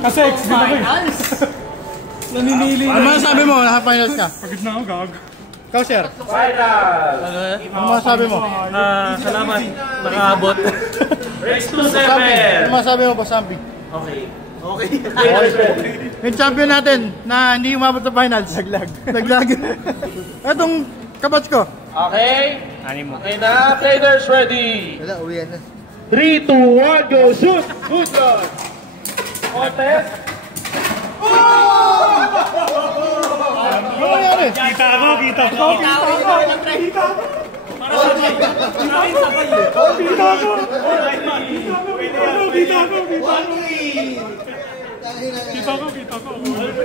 Kasi ex din ako eh. Naninili. Ano masasabi mo? Naka-finals ka? Pagod na ako, gag. Ikaw, sir? Ano masasabi mo? Salamat. Nakaabot. Race to 7. Ano masasabi mo, Bosambi? Okay. Yung champion natin na hindi umabot sa finals. Naglag. Etong kabats ko. Okay. Okay na. Players ready. Wala, uwi na. 3, 2, 1, go shoot! Good luck! Contest! Ano nangyari? Kita ko.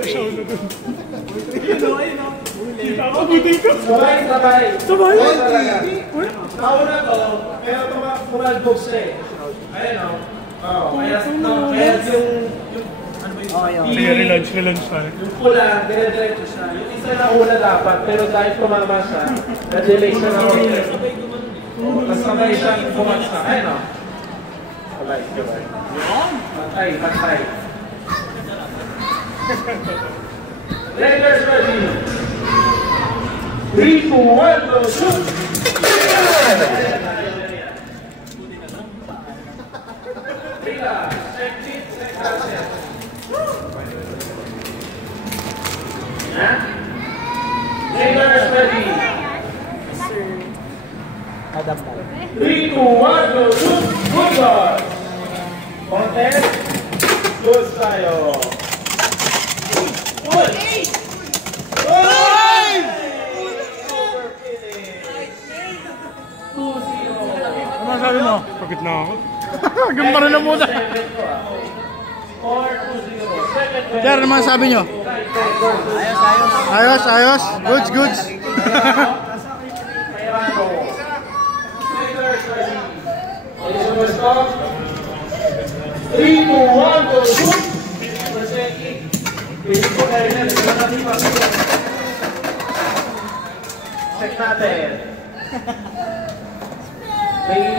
Show na dun. Kita ko, buting ko. Sabay. Mauna to, pero tumalbog siya eh. Ayun o. Kaya yung... Sige, relaunch tayo. Yung pula, dire-diretso siya. Yung isa na una dapat, pero dahil tumama siya, na-delay siya na order. Tapos sabay siyang bumagsak. Ayun o. Sabay. Patay. Players ready. 3, 2, 1, go shoot! Players ready. 3, 2, 1, go shoot! Good luck! Contest, good tayo. Good! Ano masasabi mo? Pagod na ako. Hanggang pa rin na muna. Sir, ano masasabi nyo? Ayos. Goods. 3, 2, 1, go shoot! Check natin.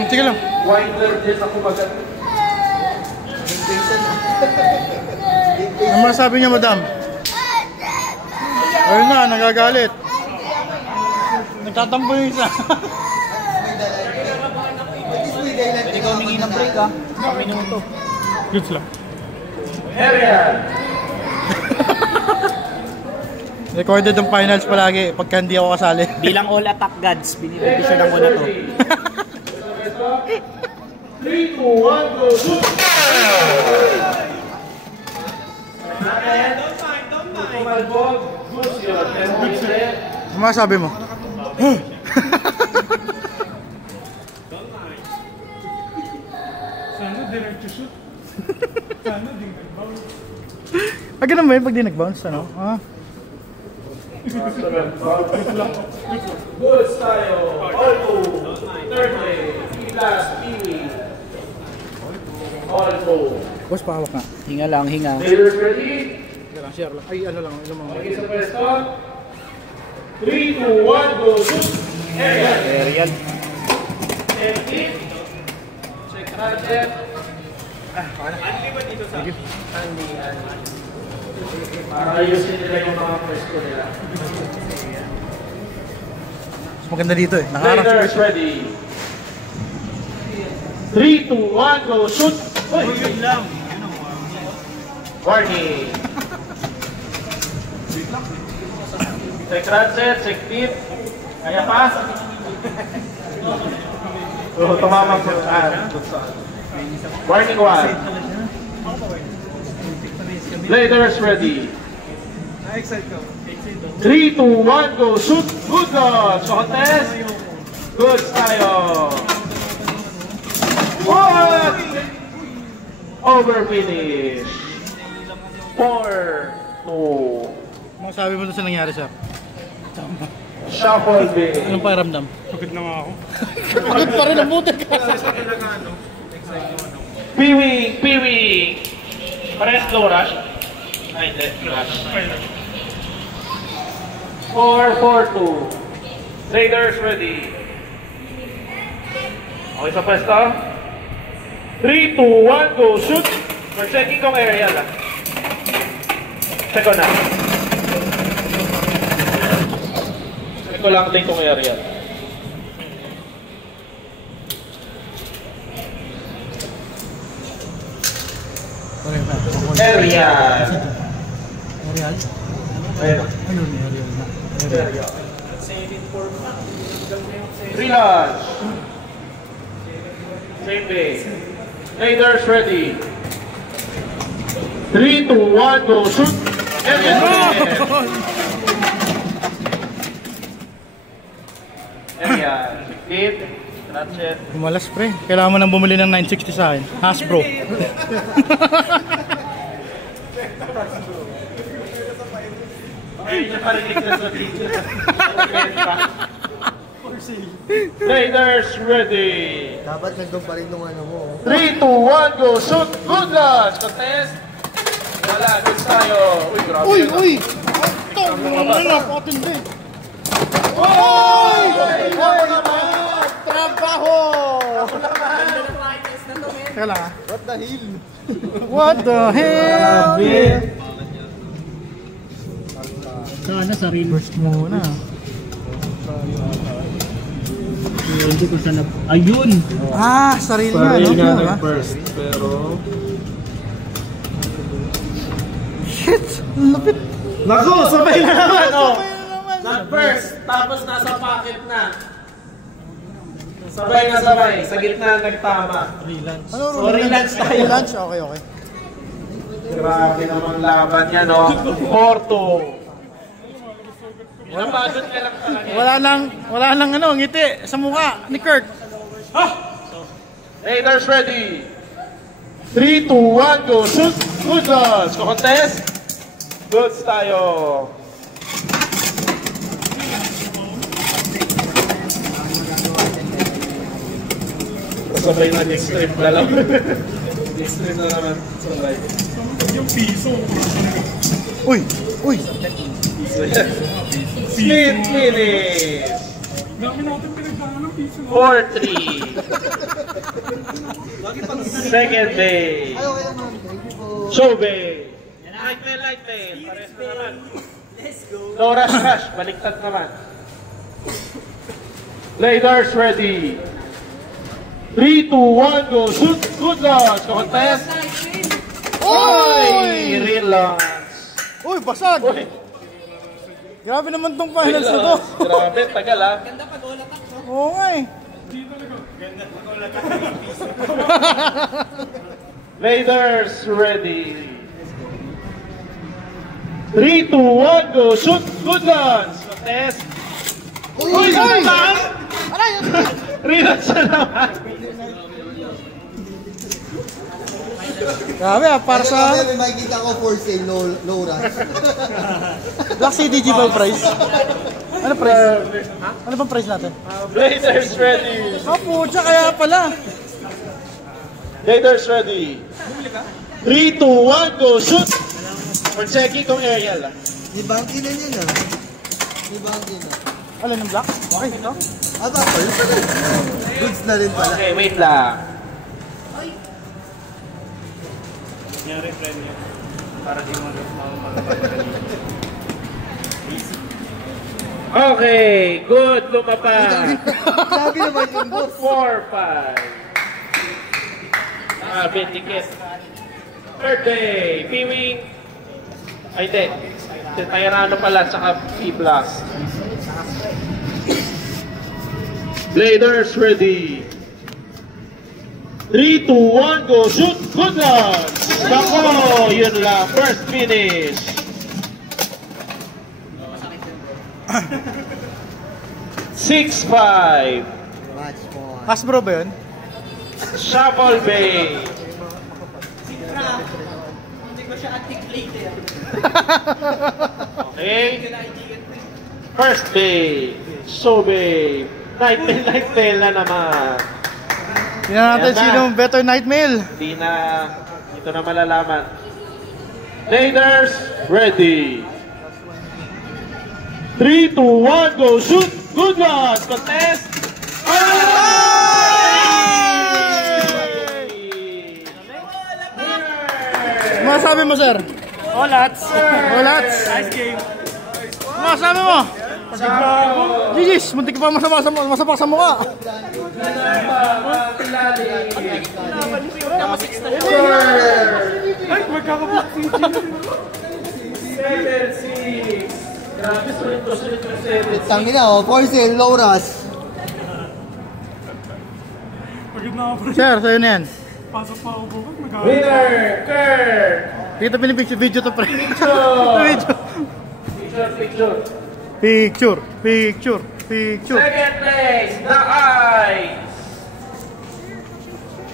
Sige lang. Winder din sa kumagat. Ano masasabi niya, madam? Ayun na, nagagalit. Nagtatampo yung isa. Pwede ka humingi ng break ha. 1 minuto. Goods lang. Ariel! Recorded ang finals palagi pagka hindi ako kasali. Bilang all attack gods, binibisyonan ko na to. 3, 2, 1, go shoot! Tumalbog, goods yun. Pero hindi. Ano masasabi mo? Sana direct to shoot. Sana di nag-bounce. Ganun ba yun pag di nag-bounce? Ano? Goods tayo. All two. Third way. Last Kiwi. All two. Boss, pahawak nga. Hinga lang, hinga. Players ready? Share lang. Ay, ano lang. Okay sa pwesto. 3, 2, 1, go shoot! Aerial. Check natin. Anli ba dito sa? Anli. Para ayusin nila yung mga pwesto nila. Mas maganda dito eh. Nakaharap siya. Players ready. 3, 2, 1, go shoot! Yun lang. Warning. Check ratchet, check tip. Kaya pa? Tumama po. Warning 1. Players ready. 3, 2, 1, go shoot! Good luck! Contest! Goods tayo! What? Over finish! 4, 2. Masasabi mo doon sa nangyari, sir? Shuffle big. Anong pakiramdam? Pagod na nga ako. Pagod pa rin ang buti ka. Piwing! Parehas slow rush? Ay, hindi. Rush. 4, 4, 2. Raiders ready. Okay sa pwesto? 3, 2, 1, go shoot! We're checking kong area lang. Check ko na. Check ko lang din kung area. Area. Real? Ayun. Ano ni Real na? Area. Relaunch. Same day. Raiders ready. 3, 2, 1, go shoot. Area. Area. Deep. Ratchet. Malas pre. Kailangan mo nang bumili ng 960 sa akin. Hasbro. Ay, naparinig na sa video. Raiders ready. Dapat nandun pa rin nung ano mo. 3, 2, 1, go shoot. Good luck. Contest. Wala, good tayo. Uy, grabe. Uy! yun, Uy! Ito! Mga napakatindi! Uy! Trabaho! Teka lang ah. What the hell? What the hell? Sana sarili. First muna. Hindi ko sana. Ayun! Ah, sarili nga, no? first, pero... Shit! Lapit! Naku, sabay na naman, oh! Sabay na naman! Not first, tapos nasa pocket na. Sabay na sabay, sa gitna nagtama. Ano, So, relax tayo. Relax? Okay, okay. Grabe namang laban niya, no? 4-2. Napagod ka lang talaga. Wala nang ano, ngiti sa mukha ni Kurt. Raiders ready. 3, 2, 1, go shoot. Good luck. Contest. Goods tayo. Sabay na next trip na lang. Next trip na naman. Sabay. Yung piso. Uy! Uy! Split finish. Dami natin pinagdaan ng piso. 4-3. Second day. Ano kaya naman? Thank you po. Showbay. Light mail. Pares na naman. Let's go. No rush. Baliktad naman. Raiders ready. 3, 2, 1, go shoot. Good luck. Contest. Oy! Relax. Uy! Basag! Uy! Grabe naman tong finals na to. Grabe, tagal ah. Oo nga eh. Raiders ready. 3, 2, 1, go shoot. Good luck. Contest. Uy! Uy! Relax. Aray! Relax na naman. Grabe ah, para sa May makikita ko for sale, low rush. Black CDG ba price? Ano price? Ano bang price natin? Raiders ready. Ah, pucha, kaya pala. Raiders ready. 3, 2, 1, go shoot. We're checking kung aerial ah. Di bangkin na yun ah. Di bangkin na. Alin ng black? Okay, ito? Ah, bakit? Goods na rin pala. Okay, wait lang. Okay, good, lumapad. Sabi naman yung boss. 4-5. Ticket. Third day, P-Wing. Ay, hindi. Tayrano pala, saka P-Plus. Bladers ready. 3, 2, 1, go shoot. Good luck. Bako, yun lang. First finish. Six, 5. Match point. Hasbro ba yun? Shuffle Bay. Okay. First Bay. So Bay. Night mail na naman. Tingnan natin Ayan na. sino better nightmail. Di na, ito na malalaman. Raiders, ready. 3, 2, 1, go shoot. Good luck. Contest. Masabi mo, sir? Olats. Olats. Nice game. Masabi mo? Gigis, muntik pa masama sa mukha. Ay, magkakablock si Gino. 7-6. Grabe, sulit yung 7-6. Tangina, oh, Corsair, Loras. Pagod na ako. Sir, sa'yo na yan. Pasok pa ako bukas. Winner, Kurt. Dito pinipicture video to pre. Picture. Picture. Second place, The Eyes.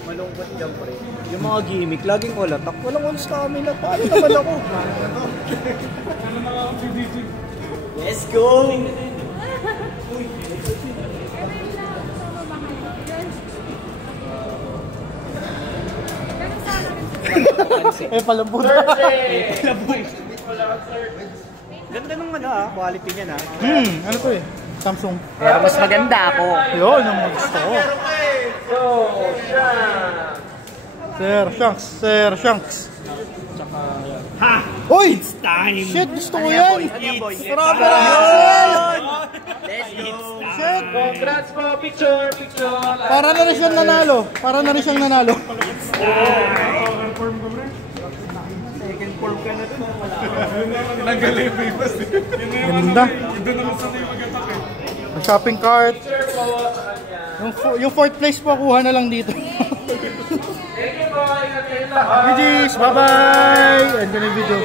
Malungkot dyan, pre. Yung mga gimmick, laging olatak. Walang on stamina. Paano naman ako? Ano na ako si DJ? Let's go! Palambot. Third place. Ganda nung quality niya na. Ano to eh? Samsung. Pero mas maganda ako. Yun, ang mga gusto ko. So, Sir Shanks. Uy! Time! Shit, gusto ko yan! Grabe na! Let's go! Shit! congrats po. Picture. Para na rin siyang nanalo. Overform ko, bro. Second form ka na to. Nagaling pa yung basta. Ganda. Doon naman sa tayo mag-attack eh. Ang shopping cart. Yung fourth place po, kuha na lang dito. Thank you po. Ingat kayo lahat. GG's! Bye-bye! End ko na yung video.